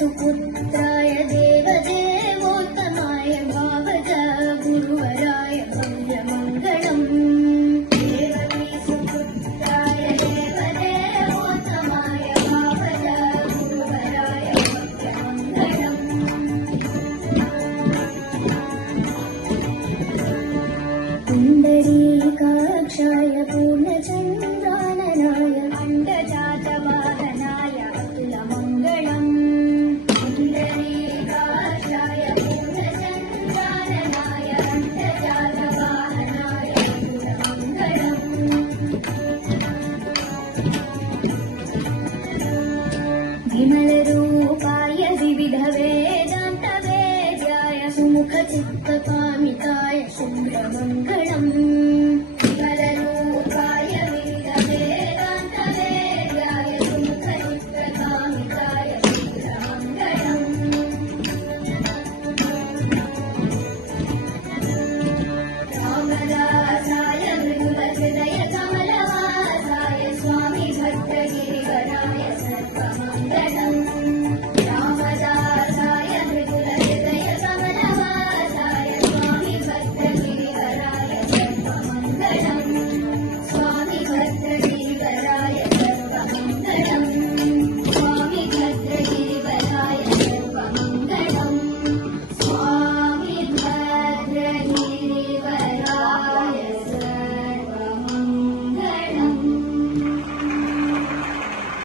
सुपुत्राय देवदेवोत्तमाय भावज गुरुवराय भव्यमङ्गलम् देवकी सुपुत्राय देवदेवोत्तमाय भावज गुरुवराय भव्यमङ्गलम् पुण्डरीकाक्षाय पूर्णचन्द्राननाय अण्डजातवाहनाय अतुलमङ्गलम् पुण्डरीकाक्षाय पूर्णचन्द्राननाय अण्डजातवाहनाय अतुलमङ्गलम् विमलरूपाय विविधवेदान्तवेद्याय सुमुखचित्तकामिताय शुभ्रमङ्गलम्